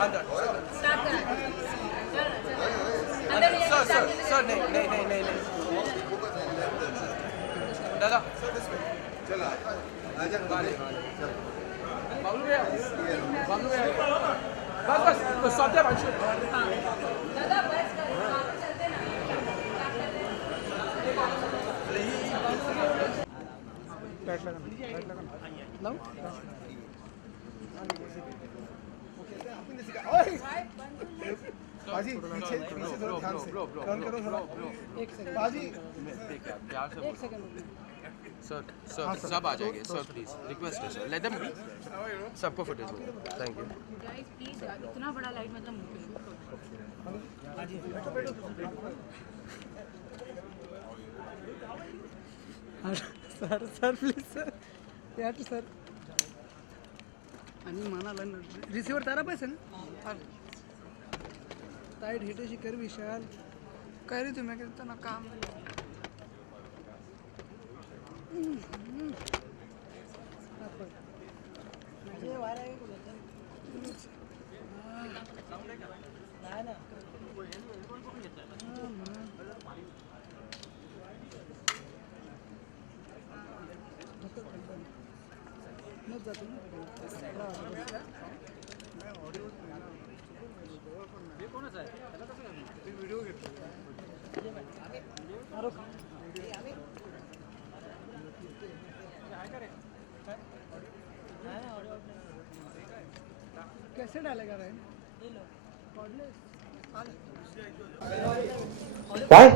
अंदर सर नहीं नहीं नहीं नहीं नहीं दादा बाबलू भैया बस बस सौदे बच बैठ लगा लाओ बाजी पीछे पीछे थोड़ा ध्यान से टर्न करो थोड़ा एक सेकंड बाजी प्यार से एक सेकंड सर सर सब आ जाएंगे सर प्लीज रिक्वेस्ट है सर लेट देम बी सबको फुटेज दो थैंक यू गाइस प्लीज इतना बड़ा लाइट मतलब मुंह पे शूट करो हां जी बैठो बैठो सर प्लीज सर यार सर आणि म्हणाला रिसिव्हर तारा पाहिजे ना टाईट हिटेशी कर विशाल काय रे तुम्ही करता ना काम कैसे डालेगा रे काय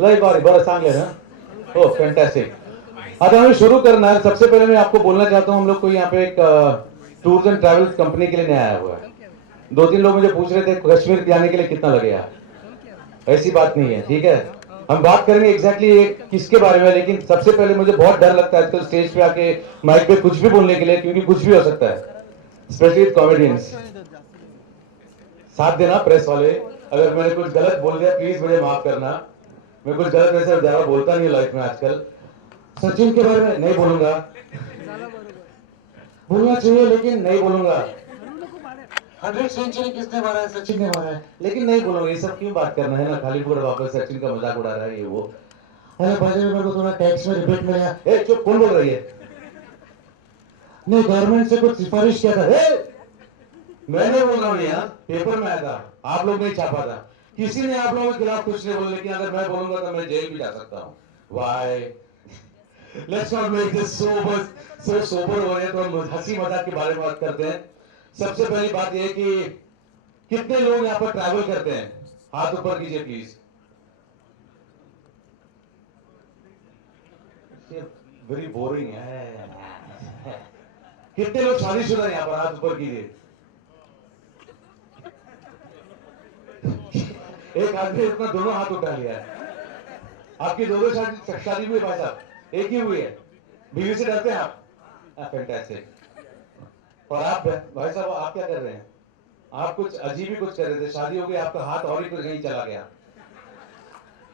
लय बारी बरं चांगले ना हो फैंटास्टिक आता हमें शुरू करना है सबसे पहले मैं आपको बोलना चाहता हूँ हम लोग को यहाँ पे एक टूर्स एंड ट्रैवल्स कंपनी के लिए नहीं आया हुआ है 2-3 लोग मुझे पूछ रहे थे कश्मीर जाने के लिए कितना लगेगा ऐसी बात नहीं है ठीक है हम बात करेंगे एग्जैक्टली किसके बारे में लेकिन सबसे पहले मुझे बहुत डर लगता है आजकल स्टेज पे आके माइक पे कुछ भी बोलने के लिए क्योंकि कुछ भी हो सकता है स्पेशली कॉमेडियंस साथ देना प्रेस वाले अगर मैंने कुछ गलत बोल दिया प्लीज मुझे माफ करना मैं कुछ गलत वैसे ज्यादा बोलता नहीं लाइफ में आजकल सचिन के बारे में नहीं बोलूंगा बोलना चाहिए लेकिन नहीं बोलूंगा 100 सेंचुरी किसने मारा है सचिन ने मारा है लेकिन नहीं बोलूंगा ये सब क्यों बात करना है ना खाली पूरा वापस सचिन का मजाक उड़ा रहा है ये वो अरे भाई मेरे को थोड़ा टैक्स में रिबेट मिला ए चुप कौन बोल रही है नहीं गवर्नमेंट से कुछ सिफारिश किया था मैंने बोल रहा हूँ यहाँ पेपर में आया था आप लोग नहीं छापा था किसी ने आप लोगों के खिलाफ कुछ नहीं बोला लेकिन अगर मैं बोलूंगा तो मैं जेल भी जा सकता हूँ why let's not make this so sober हो रहे हैं तो हम हंसी मजाक के बारे में बात करते हैं सबसे पहली बात यह कि कितने लोग यहाँ पर ट्रैवल करते हैं हाथ ऊपर कीजिए प्लीज वेरी बोरिंग है कितने लोग शादीशुदा हैं यहाँ पर हाथ ऊपर कीजिए एक आदमी अपना दोनों हाथ उठा लिया है आपकी दोनों शादी हुई भाई साहब एक ही हुई है बीवी से डरते हैं आप फैंटास्टिक और आप भाई साहब आप क्या कर रहे हैं आप कुछ अजीब ही कुछ कर रहे थे शादी हो गई आपका हाथ और ही कुछ कहीं चला गया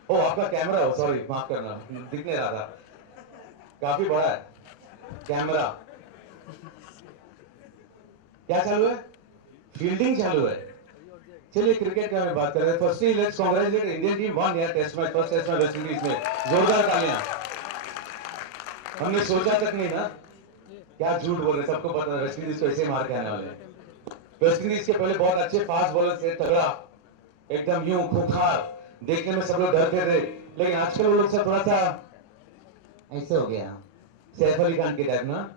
ओ आपका कैमरा हो सॉरी माफ करना दिख नहीं रहा था काफी बड़ा है कैमरा क्या चालू है फील्डिंग चालू है चलिए क्रिकेट का हम बात कर रहे हैं firstly let's congratulate Indian team one यार test match first test match West Indies में जोरदार तालियां हमने सोचा तक नहीं ना क्या झूठ बोल रहे सबको पता है वेस्ट इंडीज को ऐसे मार के आने वाले वेस्ट इंडीज के पहले बहुत अच्छे फास्ट बॉलर थे तगड़ा एकदम यूं खूंखार देखने में सब लोग डरते थे लेकिन आजकल वो लोग सब थोड़ा सा ऐसे हो गया सैफ अली खान के टाइप ना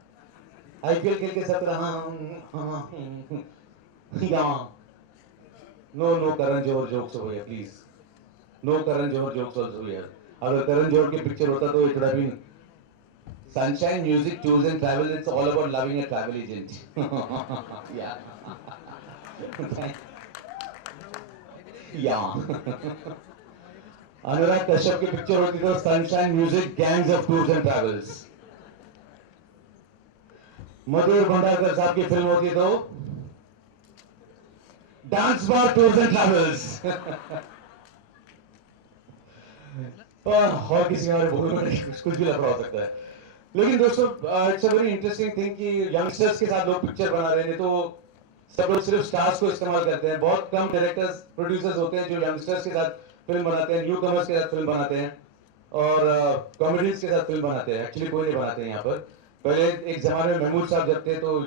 आईपीएल खेल के सब हाँ No Karan Johar jokes over here, please. No Karan Johar jokes also here. अगर करण जौहर की पिक्चर होता तो it would have been sunshine, music, tours and travel. It's all about loving a travel agent. Yeah. Yeah. Anurag Kashyap की picture होती तो sunshine, music, gangs of tours and travels. मधुर भंडारकर साहब की film होती तो dance bar tours and travels और किसी और कुछ भी लफड़ा हो सकता है लेकिन दोस्तों it's a very interesting thing कि यंगस्टर्स के साथ लोग पिक्चर बना रहे हैं तो सब लोग सिर्फ स्टार्स को इस्तेमाल करते हैं। बहुत कम डायरेक्टर्स प्रोड्यूसर्स होते हैं जो यंगस्टर्स के साथ फिल्म बनाते हैं, न्यू कमर्स के साथ फिल्म बनाते हैं और कॉमेडीज के साथ फिल्म बनाते हैं। एक्चुअली कोई नहीं बनाते हैं यहाँ पर। पहले एक जमाने में महमूद साहब जब थे तो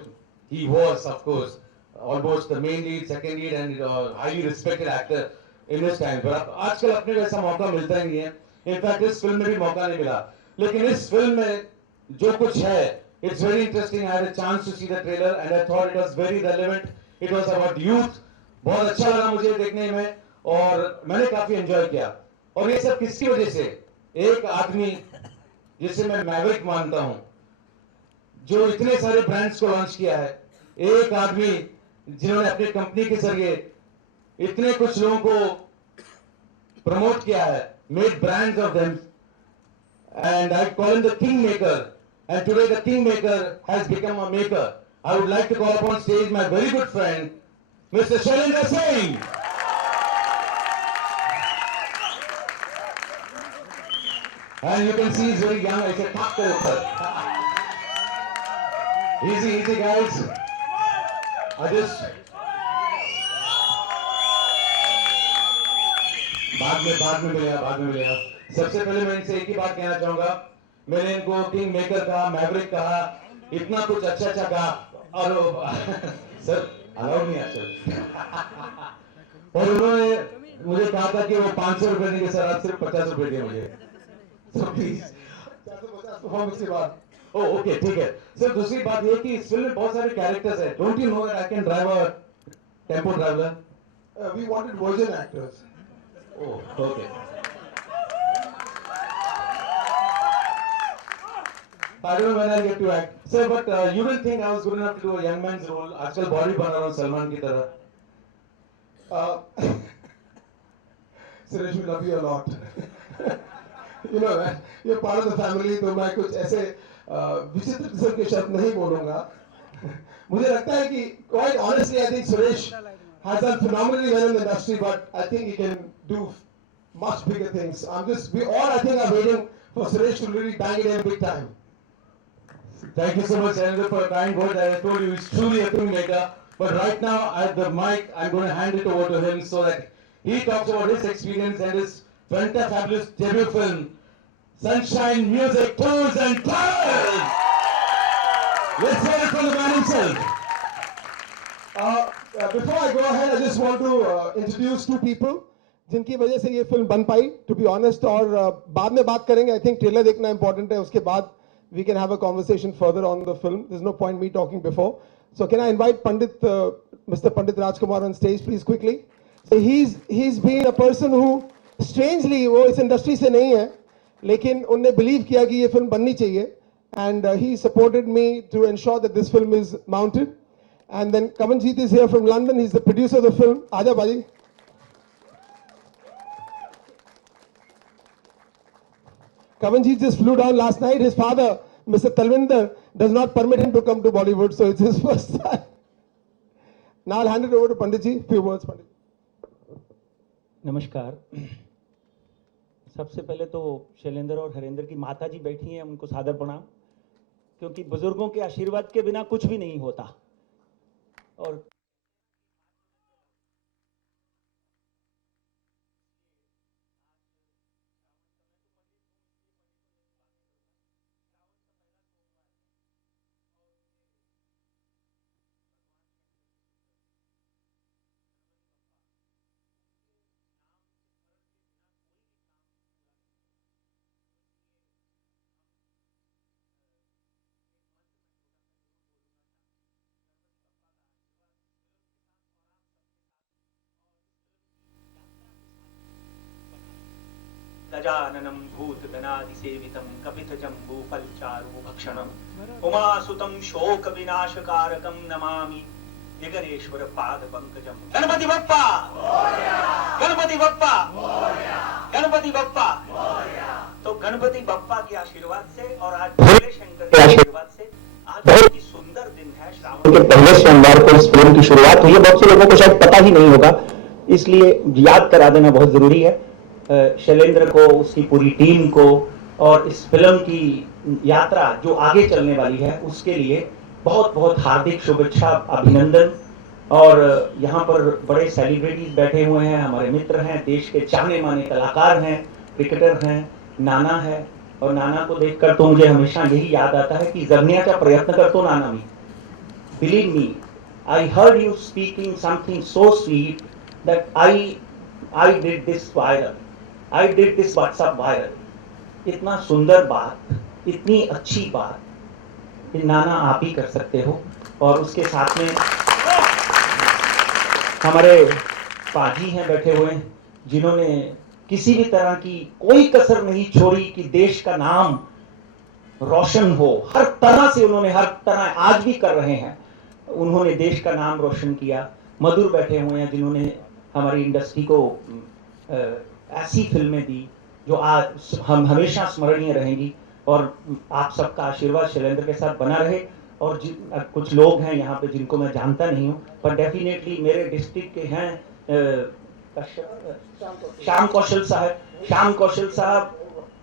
he was of course almost the main lead, second lead and highly respected actor in this time. पर आजकल अपने को ऐसा मौका मिलता ही नहीं है। इनफैक्ट इस फिल्म में भी मौका नहीं मिला, लेकिन इस फिल्म में जो कुछ है, it's very interesting. I had a chance to see the trailer and I thought it was very relevant. It was about youth. बहुत अच्छा लगा मुझे देखने में और मैंने काफी एंजॉय किया। और ये सब किसकी वजह से? एक आदमी जिसे मैं मैवरिक मानता हूं, जो इतने सारे ब्रांड्स को लॉन्च किया है, एक आदमी जिन्होंने अपनी कंपनी के जरिए इतने कुछ लोगों को प्रमोट किया है, made brands of them, and I call him the kingmaker. And today the kingmaker has become a maker. I would like to call upon stage my very good friend, Mr. Shailendra Singh. And you can see he's very young. I said, "Talk to him." Easy, easy, guys. I just बाद में मिलेगा। सबसे पहले मैं इनसे एक ही बात कहना चाहूंगा। मैंने इनको किंग मेकर कहा, मैवरिक कहा, इतना कुछ अच्छा कहा और सर अलाउड नहीं आजकल। और उन्होंने मुझे कहा था कि वो 500 रुपए देंगे सर, आप सिर्फ 50 रुपए दिए मुझे। तो प्लीज 450 परफॉर्मेंस के बाद ओके ठीक है सर। दूसरी बात ये कि इस फिल्म में बहुत सारे कैरेक्टर्स हैं। Don't you know that I can drive a tempo traveller? We wanted version actors. Oh okay. I don't know when I'll get to act. Sir, but you didn't think I was good enough to do a young man's role. आजकल body बना रहा हूँ सलमान की तरह। Suresh, we love you a lot. You know that you're part of the family. तो मैं कुछ ऐसे विचित्र किस्म के शब्द नहीं बोलूँगा। मुझे लगता है कि quite honestly, I think Suresh has done phenomenally well in the industry, but I think he can do much bigger things. We all I think are waiting for Suresh to really bang it in big time. Thank you so much, Shailendra, for a kind word. As I told you, he's truly a filmmaker. But right now, at the mic, I'm going to hand it over to him so that he talks about his experience and his fantabulous debut film, Sunshine Music Tours and Travels. Let's hear it from the man himself. Before I go ahead, I just want to introduce two people जिनकी वजह से ये film बन पाई, to be honest. और बाद में बात करेंगे. I think ट्रेलर देखना important है. उसके बाद we can have a conversation further on the film. There's no point me talking before. So can I invite Mr. Pandit Rajkumar on stage, please, quickly? So he's been a person who strangely वो इस industry से नहीं है, लेकिन उन्होंने believe किया कि ये फिल्म बननी चाहिए, and he supported me to ensure that this film is mounted. And then Kavanjeet is here from London. He's the producer of the film. Aja Baji. Kavanjeet just flew down last night. His father, Mr. Talvinder, does not permit him to come to Bollywood, so it's his first time. Now I'll hand it over to Panditji. Few words, Pandit. नमस्कार। सबसे पहले तो शैलेंद्र और हरेंद्र की माता जी बैठी हैं, उनको सादर प्रणाम, क्योंकि बुजुर्गों के आशीर्वाद के बिना कुछ भी नहीं होता। और गजाननं भूतगणादिसेवितं कपितजम्बूफलचारु भक्षणम् उमासुतं शोकविनाशकारकं नमामि विघ्नेश्वर पादपङ्कजं। गणपति बप्पा मोरया, गणपति बप्पा मोरया, गणपति बप्पा मोरया। तो गणपति बप्पा के आशीर्वाद से और आज भोले शंकर के आशीर्वाद से आज बहुत ही सुंदर दिन है। श्रावण के पहले सोमवार को इस फिल्म की शुरुआत हुई है। बहुत से लोगों को शायद पता ही नहीं होगा, इसलिए याद करा देना बहुत जरूरी है। शैलेंद्र को, उसकी पूरी टीम को और इस फिल्म की यात्रा जो आगे चलने वाली है उसके लिए बहुत बहुत हार्दिक शुभेच्छा, अभिनंदन। और यहाँ पर बड़े सेलिब्रिटीज बैठे हुए हैं, हमारे मित्र हैं, देश के जाने माने कलाकार हैं, क्रिकेटर हैं, नाना है। और नाना को देखकर तो मुझे हमेशा यही याद आता है की जगण्याचा प्रयत्न करतो नाना मी. Believe me, I heard you speaking something so sweet that I did this viral. I did this WhatsApp viral. इतना सुंदर बात, इतनी अच्छी बात, ये नाना आप ही कर सकते हो। और उसके साथ में हमारे पाजी हैं बैठे हुए, जिन्होंने किसी भी तरह की कोई कसर नहीं छोड़ी कि देश का नाम रोशन हो। हर तरह से उन्होंने, हर तरह आज भी कर रहे हैं, उन्होंने देश का नाम रोशन किया। मधुर बैठे हुए हैं, जिन्होंने हमारी इंडस्ट्री को ऐसी फिल्में दी जो आज हम हमेशा स्मरणीय रहेंगी। और आप सबका आशीर्वाद शैलेंद्र के साथ बना रहे। और कुछ लोग हैं यहाँ पे जिनको मैं जानता नहीं हूँ, पर डेफिनेटली मेरे डिस्ट्रिक्ट के हैं श्याम कौशल साहब,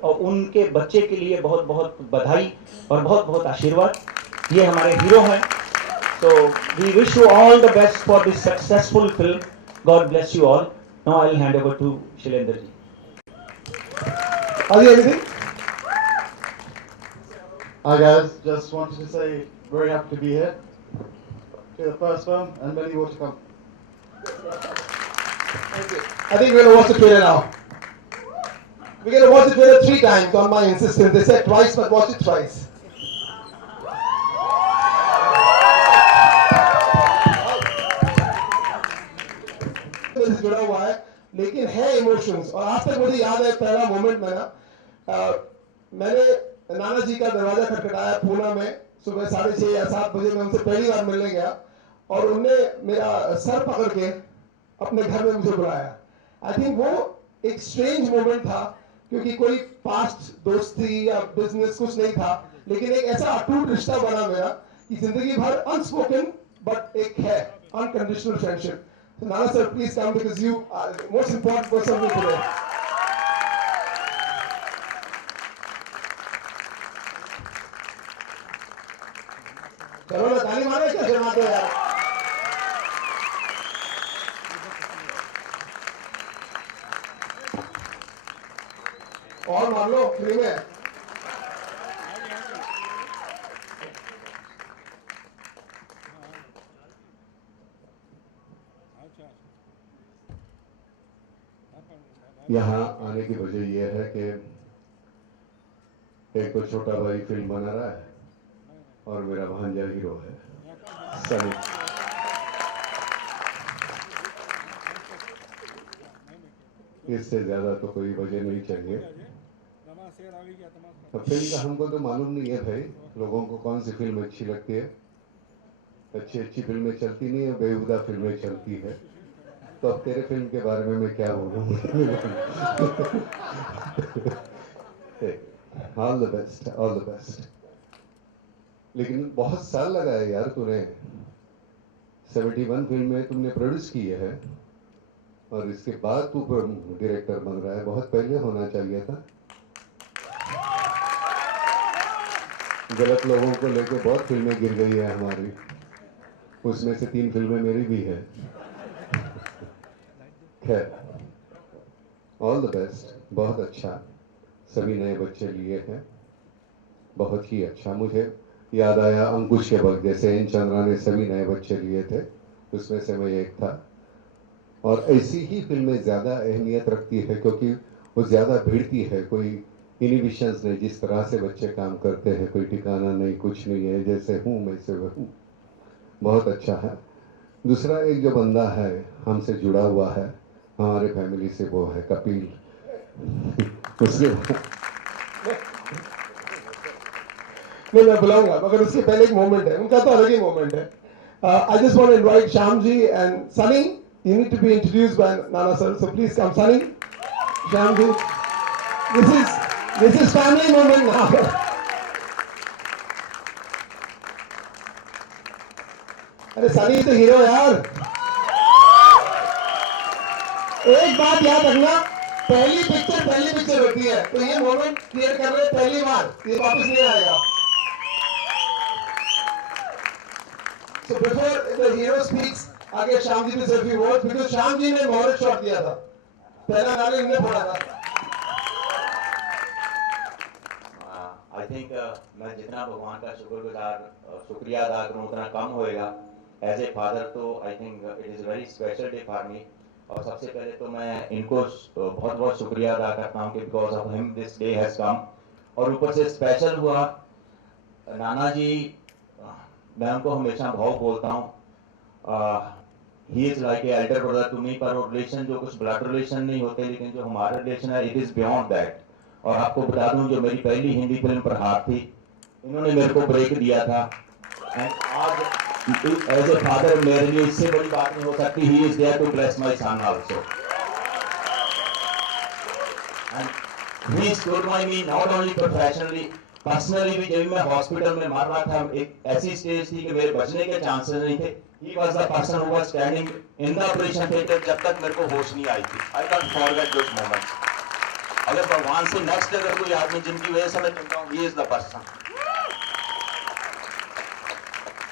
और उनके बच्चे के लिए बहुत बहुत बधाई और बहुत बहुत आशीर्वाद। ये हमारे हीरो हैं। So we wish you all the best for this successful film. God bless you all. Now I will hand over to Shailendra ji. Adi, anything? Hi guys, just wanted to say very happy to be here. To the first film and many more to come. Okay. I think we're going to watch the trailer now. We're going to watch the trailer 3 times on my insistence. They said twice, but watch it twice. जुड़ा हुआ है, लेकिन है emotions. और आज तक मुझे याद है पहला मोमेंट में ना, मैंने नाना जी का दरवाजा खटखटाया पूना में सुबह 6:30 या 7 बजे। मैं उनसे पहली बार मिलने गया और उनने मेरा सर पकड़ के अपने घर में मुझे बुलाया। आई थिंक वो एक स्ट्रेंज मोमेंट था, क्योंकि कोई पास्ट दोस्ती या बिजनेस कुछ नहीं था, लेकिन एक ऐसा अटूट रिश्ता बना मेरा कि जिंदगी भर अनस्पोकन बट एक है unconditional friendship. So Nana sir, please come because you are the most important person for today. चलो ना ताली मारो, क्या शर्माते हो यार। और मान लो फ्री में। यहाँ आने की वजह यह है कि एक तो छोटा भाई फिल्म बना रहा है और मेरा भांजा हीरो है सनी। इससे ज्यादा तो कोई वजह नहीं चाहिए। तो फिल्म का हमको तो मालूम नहीं है भाई, लोगों को कौन सी फिल्म अच्छी लगती है। अच्छी फिल्में चलती नहीं है, बेहुदा फिल्में चलती है। तो अब तेरे फिल्म के बारे में मैं क्या बोलूं। All the best, all the best. लेकिन बहुत साल लगा है यार तूने, 71 फिल्में तुमने प्रोड्यूस की है और इसके बाद तू डायरेक्टर बन रहा है। बहुत पहले होना चाहिए था। गलत लोगों को लेकर बहुत फिल्में गिर गई है हमारी, उसमें से 3 फिल्में मेरी भी है। खैर, ऑल द बेस्ट। बहुत अच्छा, सभी नए बच्चे लिए हैं, बहुत ही अच्छा। मुझे याद आया अंकुश के वक्त जैसे इन चंद्रा ने सभी नए बच्चे लिए थे, उसमें से मैं एक था। और ऐसी ही फिल्में ज़्यादा अहमियत रखती है क्योंकि वो ज़्यादा भिड़ती है, कोई इनिबिशंस नहीं। जिस तरह से बच्चे काम करते हैं, कोई ठिकाना नहीं, कुछ नहीं है, जैसे हूँ वैसे हूँ। बहुत अच्छा है। दूसरा एक जो बंदा है हमसे जुड़ा हुआ है हमारे फैमिली से, वो है कपिल। उसके नहीं मैं बुलाऊंगा, मगर उसके पहले एक मोमेंट है, उनका तो अलग ही मोमेंट है। I just want to invite Shyam ji and Sunny. You need to be introduced by Nana sir, so please come Sunny, Shyam ji. This is family moment now. अरे सनी तो हीरो यार। एक बात याद रखना, पहली पिक्चर होती है, तो ये मोमेंट क्रिएट कर रहे पहली बार, ये वापस नहीं आएगा। So before the hero speaks, आगे श्याम जी भी selfie vote, because Shyam ji ने मोहर शॉट दिया था, पहला नारे इन्हें फोड़ा था। आई थिंक मैं जितना भगवान का शुक्रिया अदा करूँ उतना कम होएगा। एज ए फादर तो I think it is very special day for me. और सबसे पहले तो मैं इनको बहुत बहुत शुक्रिया अदा करता हूँ कि because of him this day has come. और ऊपर से स्पेशल हुआ नाना जी, मैं उनको हमेशा भाव बोलता हूँ। He is like a elder brother to me, पर वो रिलेशन जो कुछ ब्लड रिलेशन नहीं होते, लेकिन जो हमारा रिलेशन है इट इज़ बियॉन्ड दैट। और आपको बता दूं, जो मेरी पहली हिंदी फिल्म प्रहार थी, इन्होंने मेरे को ब्रेक दिया था। एंड आज एज ए फादर मेरे लिए इससे बड़ी बात नहीं हो सकती। He is there to bless my son also, and he stood by me not only professionally, personally भी। जब मैं हॉस्पिटल में मर रहा था, एक ऐसी स्टेज थी कि मेरे बचने के चांसेस नहीं थे, he was the person who was standing in the operation theatre जब तक मेरे को होश नहीं आई थी। I can forget those moments. अगर भगवान से नेक्स्ट अगर कोई आदमी जिनकी वजह से मैं चुनता हूँ, he is the person.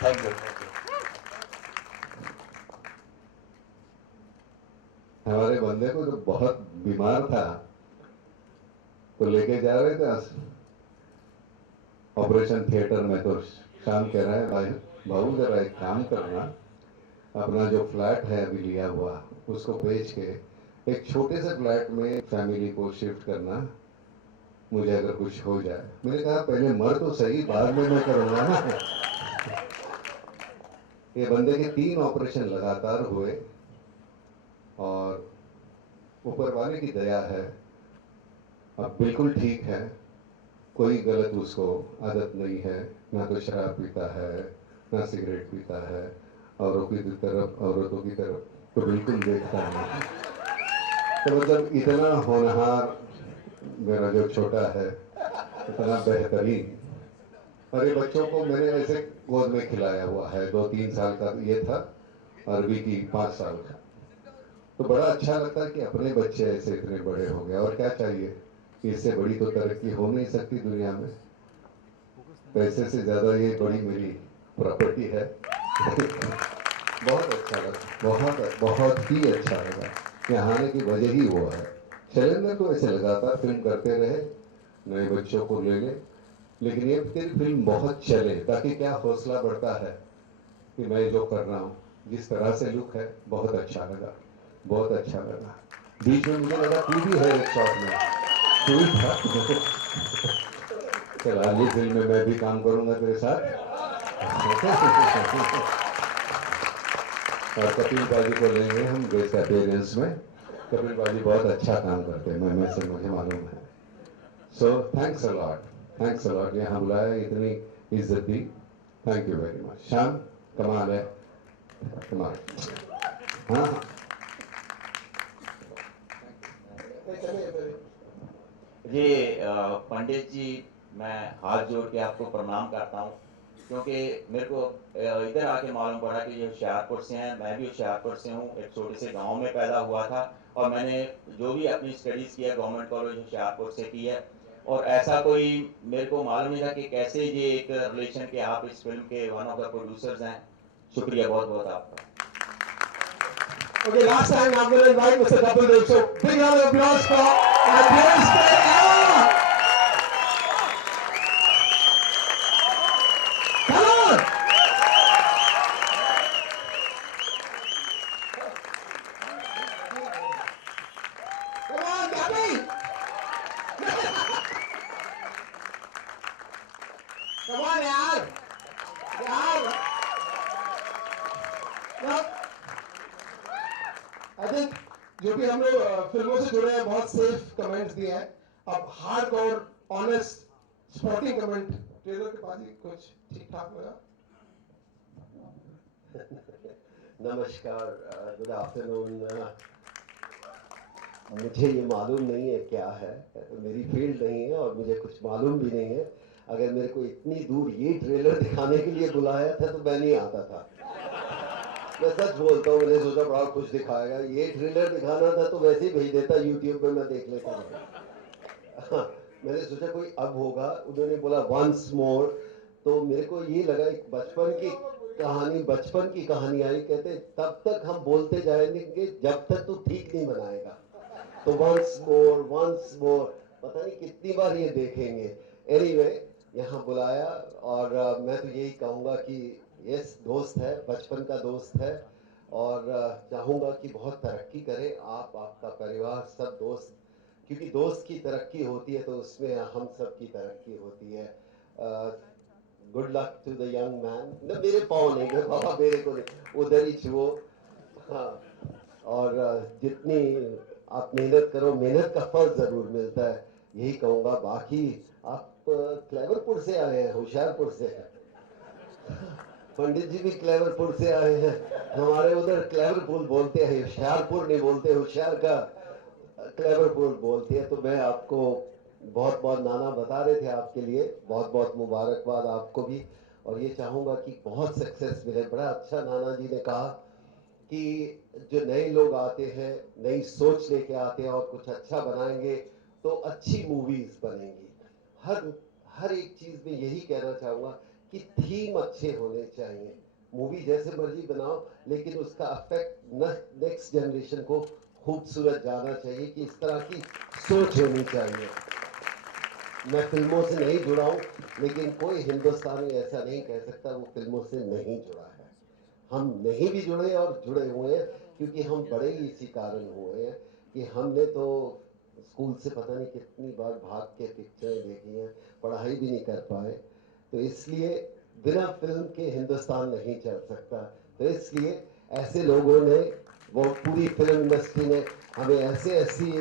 Thank you, thank you. हमारे बंदे को जो बहुत बीमार था तो लेके जा रहे थे ऑपरेशन थिएटर में, तो शाम कह रहा है भाई बाबू जरा एक काम करना, अपना जो फ्लैट है अभी लिया हुआ उसको बेच के एक छोटे से फ्लैट में फैमिली को शिफ्ट करना, मुझे अगर कुछ हो जाए। मैंने कहा पहले मर तो सही, बाद में मैं करूँगा ना। ये बंदे के 3 ऑपरेशन लगातार हुए और ऊपर वाले की दया है, अब बिल्कुल ठीक है, कोई गलत उसको आदत नहीं है, ना तो शराब पीता है ना सिगरेट पीता है, औरों की तरफ तो बिल्कुल देखता नहीं। तो मतलब इतना होनहार मेरा जो छोटा है, इतना बेहतरीन। और ये बच्चों को मैंने ऐसे गोद में खिलाया हुआ है, 2-3 साल का ये था, अरबी की 5 साल का। तो बड़ा अच्छा लगता है कि अपने बच्चे ऐसे इतने बड़े हो गए, और क्या चाहिए, इससे बड़ी तो तरक्की हो नहीं सकती दुनिया में। पैसे से ज्यादा ये बड़ी मेरी प्रॉपर्टी है। बहुत अच्छा लगा, बहुत ही अच्छा लगा। यहाँ आने की वजह ही वो है। शैलेंद्र तो ऐसे लगातार फिल्म करते रहे, नए बच्चों को ले ले, लेकिन ये तेरी फिल्म बहुत चले, ताकि क्या हौसला बढ़ता है कि मैं जो कर रहा हूँ, जिस तरह से लुक है, बहुत अच्छा लगा, बहुत अच्छा लगा। बीच में मुझे लगा तू भी है एक शॉट में, तू ही था। चल अगली फिल्म में मैं भी काम करूंगा तेरे साथ। और कपिल बाजी को लेंगे हम गेस्ट अपीयरेंस में। कपिल बाजी बहुत अच्छा काम करते हैं, मैं से मुझे मालूम है। सो थैंक्स अ लॉट, यहाँ बुलाया, इतनी इज्जत दी, थैंक यू वेरी मच। शाम कमाल है, कमाल। हाँ ये पंडित जी, मैं हाथ जोड़ के आपको प्रणाम करता हूँ, क्योंकि मेरे को इधर आके मालूम पड़ा कि ये होशियारपुर से हैं। मैं भी होशियारपुर से हूँ, एक छोटे से गांव में पैदा हुआ था, और मैंने जो भी अपनी स्टडीज़ किया गवर्नमेंट कॉलेज होशियारपुर से की है। और ऐसा कोई मेरे को मालूम नहीं था कि कैसे ये एक रिलेशन के आप इस फिल्म के वन ऑफ द प्रोड्यूसर्स हैं। शुक्रिया बहुत बहुत आपका। Okay, last time I'm going to invite Mr. Kapil Dev. So big round of applause for our dearest friend. Come on! Come on, Kapil! Come on, yaar! Yaar! Now, I think जो भी हम लोग फिल्मों से जुड़े हैं, बहुत safe comments दिए हैं। अब hardcore honest spotting comment trailer के पास ही कुछ ठीक ठाक लगा। नमस्कार, गुड आफ्टरनून। मुझे ये मालूम नहीं है क्या है, मेरी फील्ड नहीं है और मुझे कुछ मालूम भी नहीं है। अगर मेरे को इतनी दूर ये ट्रेलर दिखाने के लिए बुलाया था तो मैं नहीं आता था। मैं सच बोलता हूँ, मैंने सोचा बड़ा कुछ दिखाएगा, ये ट्रेलर दिखाना था तो वैसे ही भेज देता, यूट्यूब पे मैं देख लेता। मैंने सोचा कोई अब होगा, उन्होंने बोला वंस मोर, तो मेरे को ये लगा एक बचपन की कहानी बचपन की कहानी आई, कहते तब तक हम बोलते जाएंगे जब तक तू ठीक नहीं बनाएगा। तो वंस मोर पता नहीं कितनी बार ये देखेंगे। एनीवे यहाँ बुलाया और मैं तो यही कहूँगा कि यस दोस्त है, बचपन का दोस्त है और चाहूँगा कि बहुत तरक्की करे आप, आपका परिवार, सब दोस्त, क्योंकि दोस्त की तरक्की होती है तो उसमें हम सब की तरक्की होती है। Good luck to the young man. न मेरे पाँव नहीं गए बाबा, मेरे को नहीं, उधर ही छुओ। हाँ, और जितनी आप मेहनत करो, मेहनत का फल जरूर मिलता है, यही कहूँगा। बाकी आप क्लेवरपुर से आए हैं, होशियारपुर से हैं। पंडित जी भी क्लेवरपुर से आए हैं। हमारे उधर क्लेवरपुर बोलते हैं, होशियारपुर नहीं बोलते, होशियार का क्लेवरपुर बोलते हैं। तो मैं आपको बहुत बहुत नाना बता रहे थे आपके लिए, बहुत बहुत मुबारकबाद आपको भी। और ये चाहूँगा कि बहुत सक्सेस मिले। बड़ा अच्छा नाना जी ने कहा कि जो नए लोग आते हैं, नई सोच लेके आते हैं और कुछ अच्छा बनाएंगे तो अच्छी मूवीज बनेंगी। हर एक चीज में यही कहना चाहूँगा कि थीम अच्छे होने चाहिए। मूवी जैसे मर्जी बनाओ, लेकिन उसका अफेक्ट नेक्स्ट जनरेशन को खूबसूरत जाना चाहिए, कि इस तरह की सोच होनी चाहिए। मैं फिल्मों से नहीं जुड़ा हूँ, लेकिन कोई हिंदुस्तानी ऐसा नहीं कह सकता वो फिल्मों से नहीं जुड़ा है। हम नहीं भी जुड़े और जुड़े हुए हैं, क्योंकि हम बड़े ही इसी कारण हुए हैं कि हमने तो स्कूल से पता नहीं कितनी बार भाग के पिक्चरें देखी हैं, पढ़ाई भी नहीं कर पाए। तो इसलिए बिना फिल्म के हिंदुस्तान नहीं चल सकता। तो इसलिए ऐसे लोगों ने, वो पूरी फिल्म इंडस्ट्री ने हमें ऐसी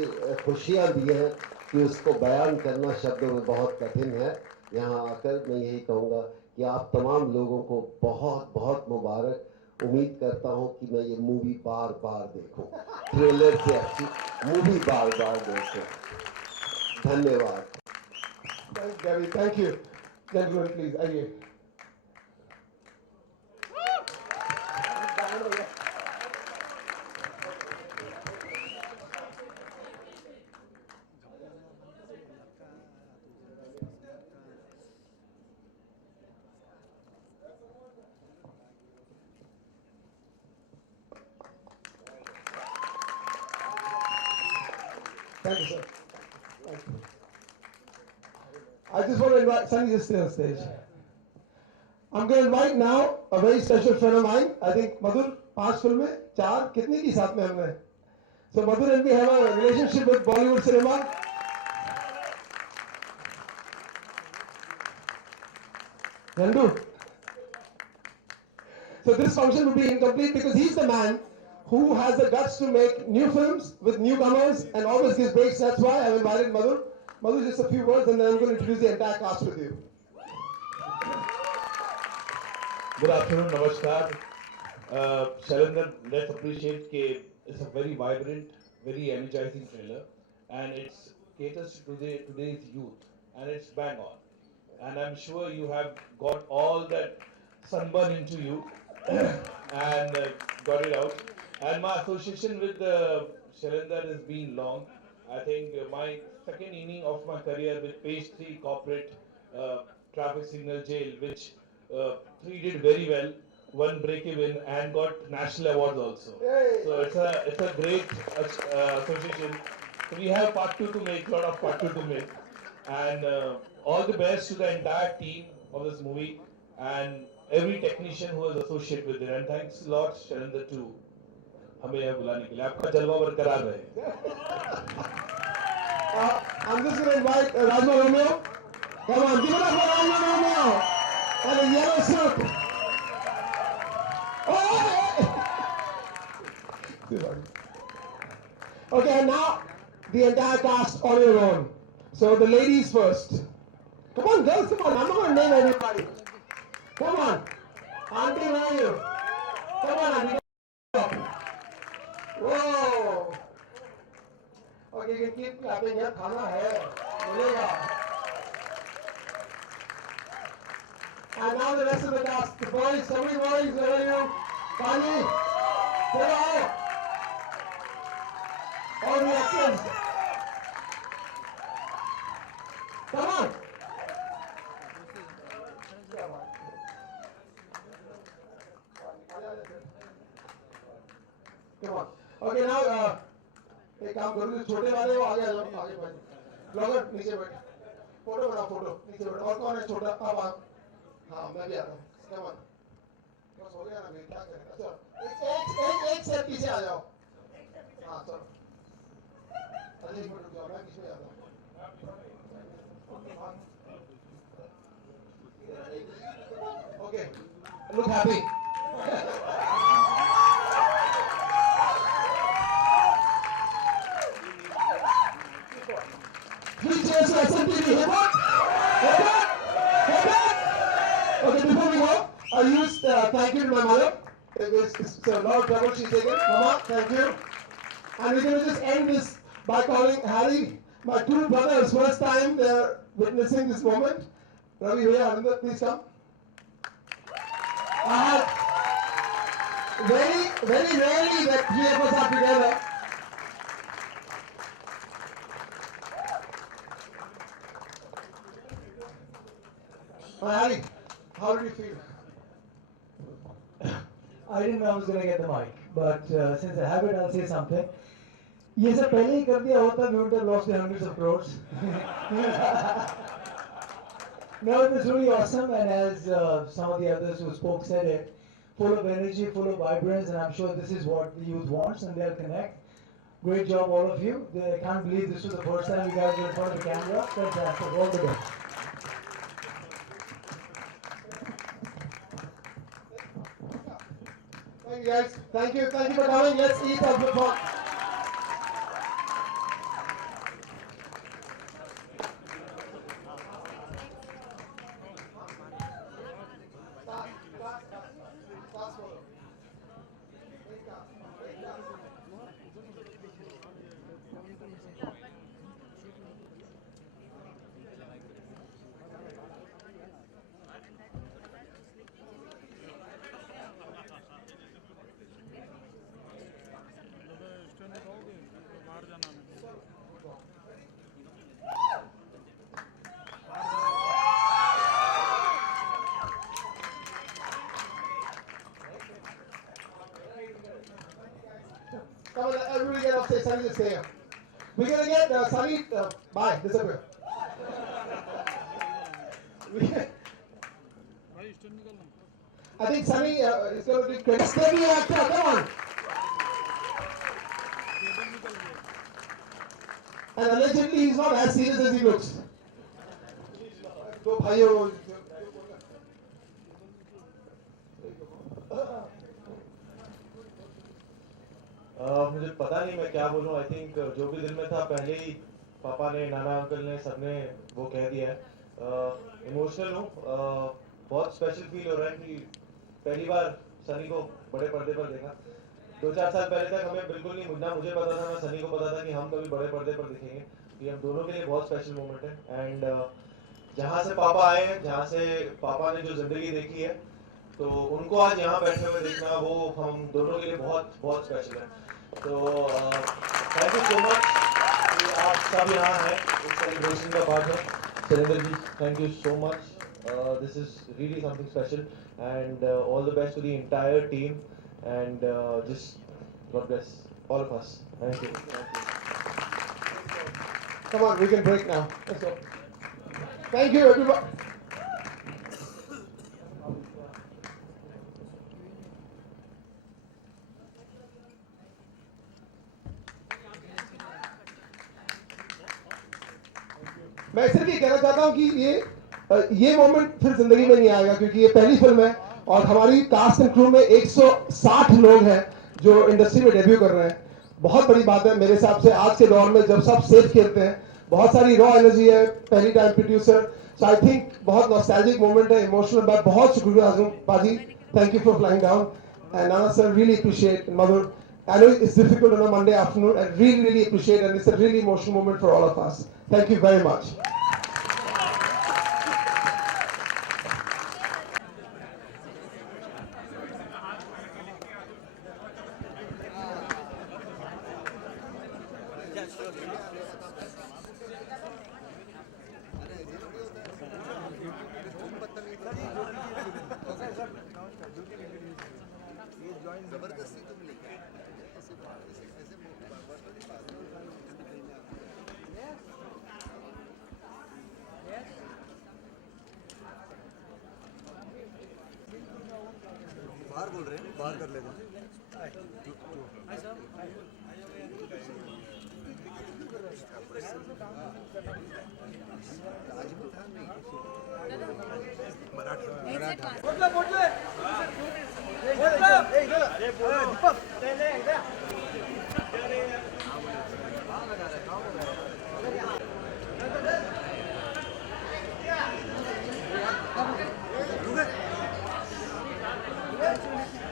खुशियाँ दी हैं कि उसको बयान करना शब्दों में बहुत कठिन है। यहाँ आकर मैं यही कहूँगा कि आप तमाम लोगों को बहुत बहुत मुबारक। उम्मीद करता हूँ कि मैं ये मूवी बार बार देखूँ, ट्रेलर से अच्छी मूवी बार बार देखूँ। धन्यवाद। Thank you. जेंटलमैन प्लीज आइए। Thank you, sir. Thank you. I just want to invite, Sunny, just stay on stage. I'm going to invite now a very special friend of mine. I think Madhur, 5 films, 4, कितनी की साथ में हमने? So Madhur and we have a relationship with Bollywood cinema. Nandu. So this function would be incomplete because he's the man who has the guts to make new films with newcomers and always gives breaks. That's why I've invited Madhur. Madhur, just a few words and then I'm going to introduce the entire cast with you. Good afternoon, Namaskar. Shailendra, let's appreciate that it's a very vibrant, very energizing trailer and it caters to today's youth and it's bang on. And I'm sure you have got all that sunburn into you and got it out. And my association with Shailendra has been long. I think my second inning of my career with Page 3 Corporate Traffic Signal Jail, which 3 did very well, won break-even and got national awards also. So it's a great association. So we have part 2 to make, lot of part 2 to make. And all the best to the entire team of this movie and every technician who is associated with it. And thanks a lot, Shailendra, too. हमें यहाँ बुलाने के लिए आपका जलवा बरकरार रहे. I'm just going to invite Rajma Romeo. Come on, give it up for Rajma Romeo and a yellow suit. Okay, and now the entire cast on your own. So the ladies first. Come on, girls, come on. I'm not going to name everybody. Come on. Auntie, where are you? Come on, Auntie. Whoa. Okay, you can keep clapping. Here, khana hai. Milega. And now the rest of the cast. The boys, so many boys, where are you? Pani, where are you? All the actors. Come on. Okay, now एक काम करो, जो छोटे वाले वो आगे आ जाओ, आगे बैठ। ब्लॉगर नीचे बैठ। फोटो बनाओ, फोटो नीचे बैठ। और कौन है छोटा? अब आप। हाँ, मैं भी आता हूँ। Come on. बस हो गया ना, मैं क्या करें? अच्छा, एक स्टेप पीछे आ जाओ। हाँ, चलो। अरे एक मिनट रुक जाओ, मैं पीछे आता हूँ। Okay, look happy. Three cheers for SMTV. Hip hop. Hip hop. Hip hop. Okay, before we go, I used thank you to my mother. It's a lot of trouble she's taken. Mama, thank you. And we're going to just end this by calling Harry, my two brothers, first time they're witnessing this moment. Ravi, Bhaiya, Ananda, please come. I have very, very rarely that three of us are together. Harry, how did you feel? I didn't know I was going to get the mic, but since I have it, I'll say something. ये सब पहले ही कर दिया होता, we would have lost the hundreds of crores. No, it was really awesome, and as some of the others who spoke said it, full of energy, full of vibrance, and I'm sure this is what the youth wants, and they'll connect. Great job, all of you. I can't believe this was the first time you guys were in front of the camera. Fantastic, all the best. Thank you guys. Thank you for coming. Let's eat our food. Come on, everybody get off stage. Sunny, just stay here. We're gonna get Sunny. Bye. Disappear. I think Sunny is going to be credit. Steady actor. Come on. And allegedly, he's not as serious as he looks. दो भाइयों मुझे पता नहीं मैं क्या बोलूं I think जो भी दिल में था पहले ही पापा ने नाना अंकल ने सबने वो कह दिया है इमोशनल हूँ बहुत स्पेशल फील हो रहा है कि पहली बार सनी को बड़े पर्दे पर देखा 2-4 साल पहले तक हमें बिल्कुल नहीं ना मुझे पता था ना सनी को पता था कि हम कभी बड़े पर्दे पर दिखेंगे ये हम दोनों के लिए बहुत स्पेशल मोमेंट है एंड जहाँ से पापा आए हैं जहाँ से पापा ने जो जिंदगी देखी है तो उनको आज यहाँ बैठे हुए देखना वो हम दोनों के लिए बहुत बहुत स्पेशल है तो थैंक यू सो मच कि आप सब यहाँ हैं इस सेलिब्रेशन का पार्ट है Shailendra ji thank you so much this is really something special and all the best to the entire team and just God bless all of us thank you Come on, we can break now. Let's go. Thank you, everybody. मैं सिर्फ ये कहना चाहता हूँ कि ये moment फिर जिंदगी में नहीं आएगा क्योंकि ये पहली फिल्म है और हमारी कास्ट एंड क्रू में 160 लोग हैं जो इंडस्ट्री में डेब्यू कर रहे हैं बहुत बड़ी बात है मेरे हिसाब से आज के दौर में जब सब सेफ खेलते हैं बहुत सारी रॉ एनर्जी है पहली time producer so I think बहुत नॉस्टैल्जिक मोमेंट है इमोशनल मैं बहुत शुक्रिया बाजी thank you for flying down and Nana sir really appreciate Madhur I know it's difficult on a Monday afternoon. I really, really appreciate it, and it's a really emotional moment for all of us. Thank you very much. जबरदस्ती तो मिलेगी बाहर कर लेते हैं।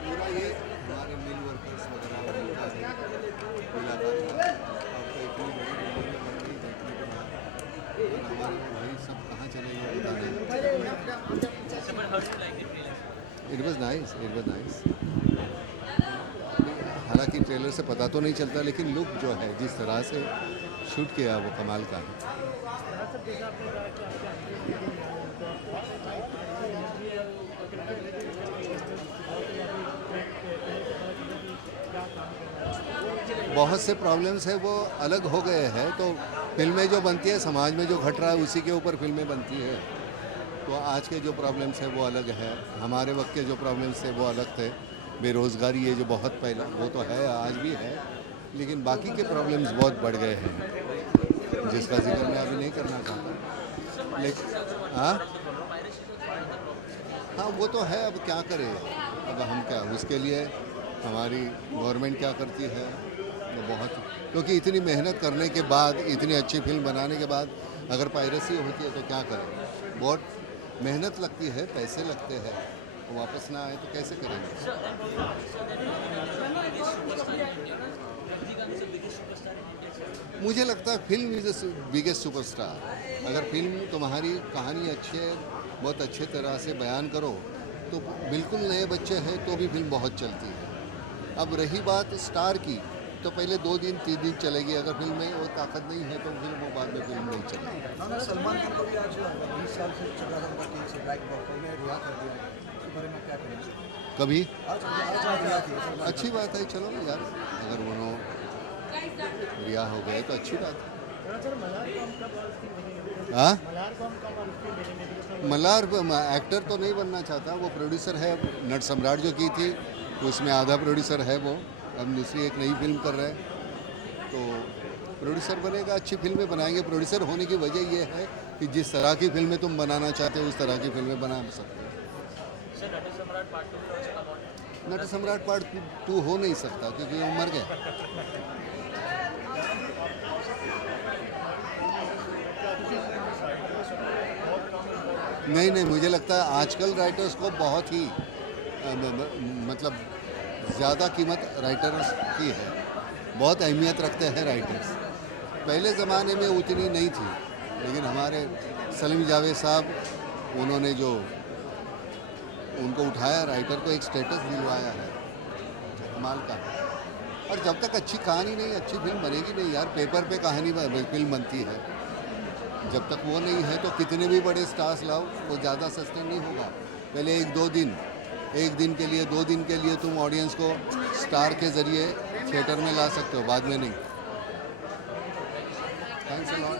पूरा ये हमारे मिल वर्कर्स वगैरह उनका है इलाका था। अब तो इतनी बड़ी बिल्डिंग बन गई देखने को मिला। और हमारे भाई सब कहाँ चले गए पता नहीं। It was nice, it was nice. हालांकि ट्रेलर से पता तो नहीं चलता, लेकिन लुक जो है जिस तरह से शूट किया वो कमाल का है। बहुत से प्रॉब्लम्स है वो अलग हो गए हैं, तो फिल्में जो बनती है समाज में जो घट रहा है उसी के ऊपर फिल्में बनती है। तो आज के जो प्रॉब्लम्स है वो अलग है, हमारे वक्त के जो प्रॉब्लम्स थे वो अलग थे। बेरोज़गारी है जो बहुत पहला वो तो है, आज भी है, लेकिन बाकी के प्रॉब्लम्स बहुत बढ़ गए हैं जिसका जिक्र मैं अभी नहीं करना चाहता। लेकिन हाँ वो तो है, अब क्या करें, अब हम क्या उसके लिए हमारी गवर्नमेंट क्या करती है वो बहुत, क्योंकि इतनी मेहनत करने के बाद इतनी अच्छी फिल्म बनाने के बाद अगर पायरेसी होती है तो क्या करें। बहुत मेहनत लगती है, पैसे लगते हैं, तो वापस ना आए तो कैसे करेंगे। मुझे लगता है film is the biggest superstar. अगर फिल्म तुम्हारी कहानी अच्छी है, बहुत अच्छे तरह से बयान करो, तो बिल्कुल नए बच्चे हैं तो भी फिल्म बहुत चलती है। अब रही बात स्टार की, तो पहले 2 दिन 3 दिन चलेगी, अगर फिल्म में वो ताकत नहीं है तो फिल्म वो बाद में फिल्म नहीं चलेगी। सलमान खान को भी आज 20 साल से चल रहा था उनका केस ब्लैक बॉक्स में रिहा कर दिया, इसके बारे में क्या करेंगे? कभी आज रिहा किया। अच्छी बात है, चलो यार, अगर वो रिहा हो गए तो अच्छी बात है। हाँ, मल्हार एक्टर तो नहीं बनना चाहता, वो प्रोड्यूसर है। नट सम्राट जो की थी उसमें आधा प्रोड्यूसर है वो, अब दूसरी एक नई फिल्म कर रहे हैं, तो प्रोड्यूसर बनेगा, अच्छी फिल्में बनाएंगे। प्रोड्यूसर होने की वजह ये है कि जिस तरह की फिल्में तुम बनाना चाहते हो उस तरह की फिल्में बना सकते हो। नट सम्राट पार्ट 2 हो नहीं सकता क्योंकि वो मर गए। नहीं, मुझे लगता है आजकल राइटर्स को बहुत ही मतलब ज़्यादा कीमत राइटर्स की है, बहुत अहमियत रखते हैं राइटर्स। पहले ज़माने में उतनी नहीं थी, लेकिन हमारे सलीम जावेद साहब, उन्होंने जो उनको उठाया, राइटर को एक स्टेटस दिलवाया है, कमाल का। और जब तक अच्छी कहानी नहीं, अच्छी फिल्म बनेगी नहीं यार। पेपर पे कहानी फिल्म बनती है, जब तक वो नहीं है तो कितने भी बड़े स्टार्स लाओ वो ज़्यादा सस्टेन नहीं होगा। पहले 1-2 दिन, 1 दिन के लिए 2 दिन के लिए तुम ऑडियंस को स्टार के ज़रिए थिएटर में ला सकते हो, बाद में नहीं। Thanks a lot.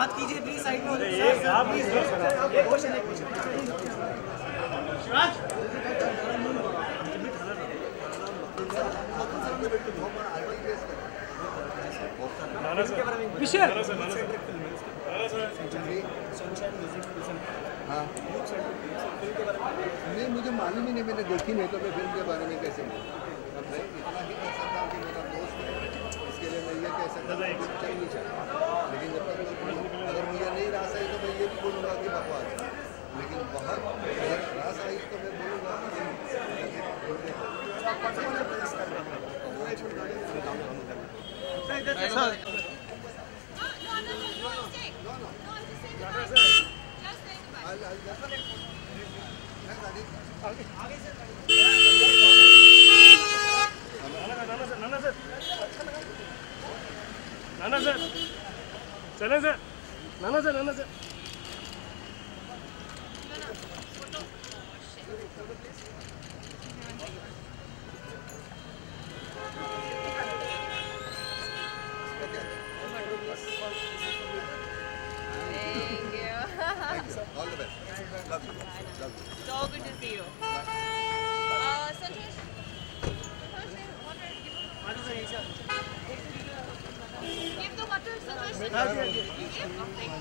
मत कीजिए प्लीज, साइड में एक क्वेश्चन शिवराज हाँ, नहीं मुझे मालूम ही नहीं, मैंने देखी नहीं तो मैं फिल्म के बारे में कैसे बोलूँ। अब मैं इतना ही कह सकता हूँ कि मेरा दोस्त है, इसके लिए मैं ये कह सकता हूँ कि चल नहीं चाहिए। लेकिन जब तक अगर मुझे नहीं रास आई तो मैं ये भी बोलूँगा कि बकवास है, लेकिन बहुत अगर रास आई तो मैं बोलूँगा कि All the best. Love you. Love you. It's all good to see you. Santosh, give the water, Santosh. You give? Oh, thank you.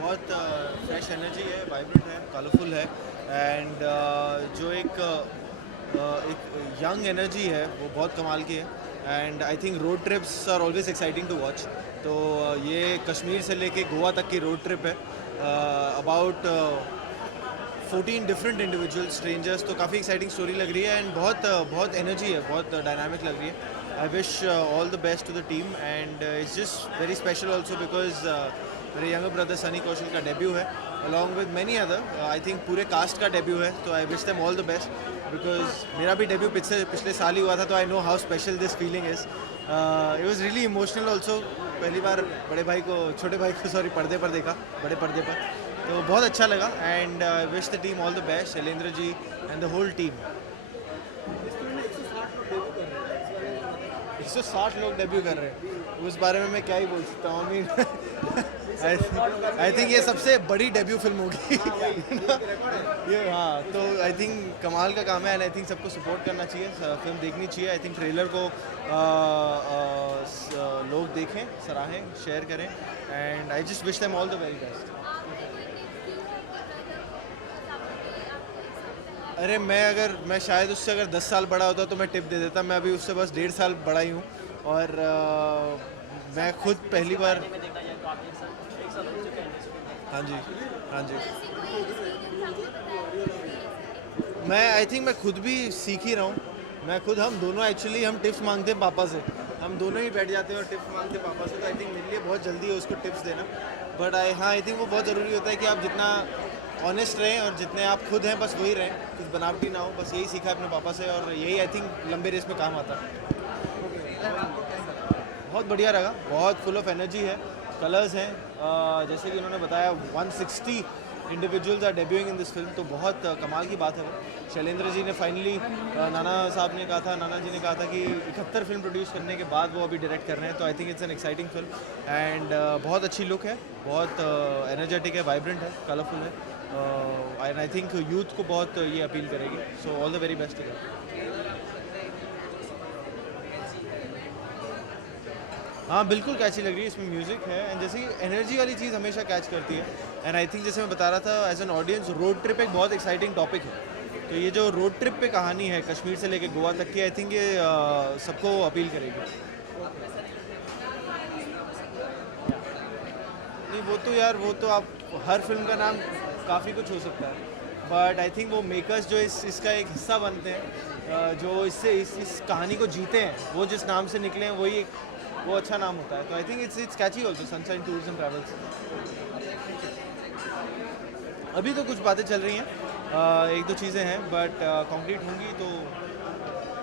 बहुत फ्रेश एनर्जी है, वाइब्रेंट है, कलरफुल है एंड जो एक यंग एनर्जी है वो बहुत कमाल की है and I think road trips are always exciting to watch. तो ये कश्मीर से लेके गोवा तक की रोड ट्रिप है, अबाउट 14 डिफरेंट इंडिविजुअल स्ट्रेंजर्स, तो काफ़ी एक्साइटिंग स्टोरी लग रही है एंड बहुत एनर्जी है, बहुत डायनामिक लग रही है। I wish all the best to the team and it's just very special also because मेरे यंगर ब्रदर सनी कौशल का डेब्यू है along with many other, I think पूरे कास्ट का डेब्यू है, तो I wish them all the best because मेरा भी debut पिछले साल ही हुआ था, तो I know how special this feeling is. It was really emotional also, पहली बार छोटे भाई को सॉरी पर्दे पर देखा, बड़े पर्दे पर, तो बहुत अच्छा लगा and wish the team all the best, Shailendra ji and the whole team. 160 लोग डेब्यू कर रहे हैं, उस बारे में मैं क्या ही बोल सकता हूँ। आई थिंक ये सबसे बड़ी डेब्यू फिल्म होगी ये, हाँ, तो आई थिंक कमाल का काम है एंड आई थिंक सबको सपोर्ट करना चाहिए, फिल्म देखनी चाहिए। आई थिंक ट्रेलर को लोग देखें, सराहें, शेयर करें and I just wish them all the very best. अरे मैं शायद उससे अगर 10 साल बड़ा होता तो मैं टिप दे देता, मैं अभी उससे बस 1.5 साल बड़ा ही हूँ और मैं खुद पहली बार, हाँ जी, आई थिंक मैं खुद भी सीख ही रहा हूँ, हम दोनों एक्चुअली हम टिप्स मांगते हैं पापा से, हम दोनों ही बैठ जाते हैं और टिप्स मांगते हैं पापा से, तो आई थिंक मेरे लिए बहुत जल्दी है उसको टिप्स देना, बट आई थिंक वो बहुत ज़रूरी होता है कि आप जितना ऑनेस्ट रहें और जितने आप खुद हैं बस वही रहें, कुछ बनावटी ना हो, बस यही सीखा है अपने पापा से और यही आई थिंक लंबे रेस में काम आता है। बहुत बढ़िया लगा, बहुत फुल ऑफ एनर्जी है, कलर्स हैं, जैसे कि उन्होंने बताया 160 individuals are debuting in this film, तो बहुत कमाल की बात है वो। शैलेंद्र जी ने फाइनली, नाना साहब ने कहा था, नाना जी ने कहा था कि 71 फिल्म प्रोड्यूस करने के बाद वो अभी डायरेक्ट कर रहे हैं, तो I think it's an exciting film and बहुत अच्छी लुक है, बहुत एनर्जेटिक है, वाइब्रेंट है, कलरफुल है एंड आई थिंक यूथ को बहुत ये अपील करेगी, so all the very best to that. हाँ बिल्कुल कैची लग रही है, इसमें म्यूज़िक है एंड जैसे एनर्जी वाली चीज़ हमेशा कैच करती है एंड आई थिंक जैसे मैं बता रहा था as an audience, road trip एक बहुत एक्साइटिंग टॉपिक है, तो ये जो रोड ट्रिप पे कहानी है कश्मीर से लेके गोवा तक की, आई थिंक ये सबको अपील करेगी। नहीं वो तो यार, वो तो आप हर फिल्म का नाम काफ़ी कुछ हो सकता है, बट आई थिंक वो मेकर्स जो इसका एक हिस्सा बनते हैं, जो इससे इस कहानी को जीते हैं, वो जिस नाम से निकले हैं वही वो अच्छा नाम होता है, तो I think it's catchy also, Sunshine Tours and Travels. अभी तो कुछ बातें चल रही हैं, एक दो चीज़ें हैं, बट कंक्रीट होंगी तो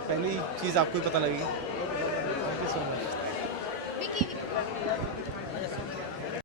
पहली चीज़ आपको ही पता लगेगी। Thank you so much.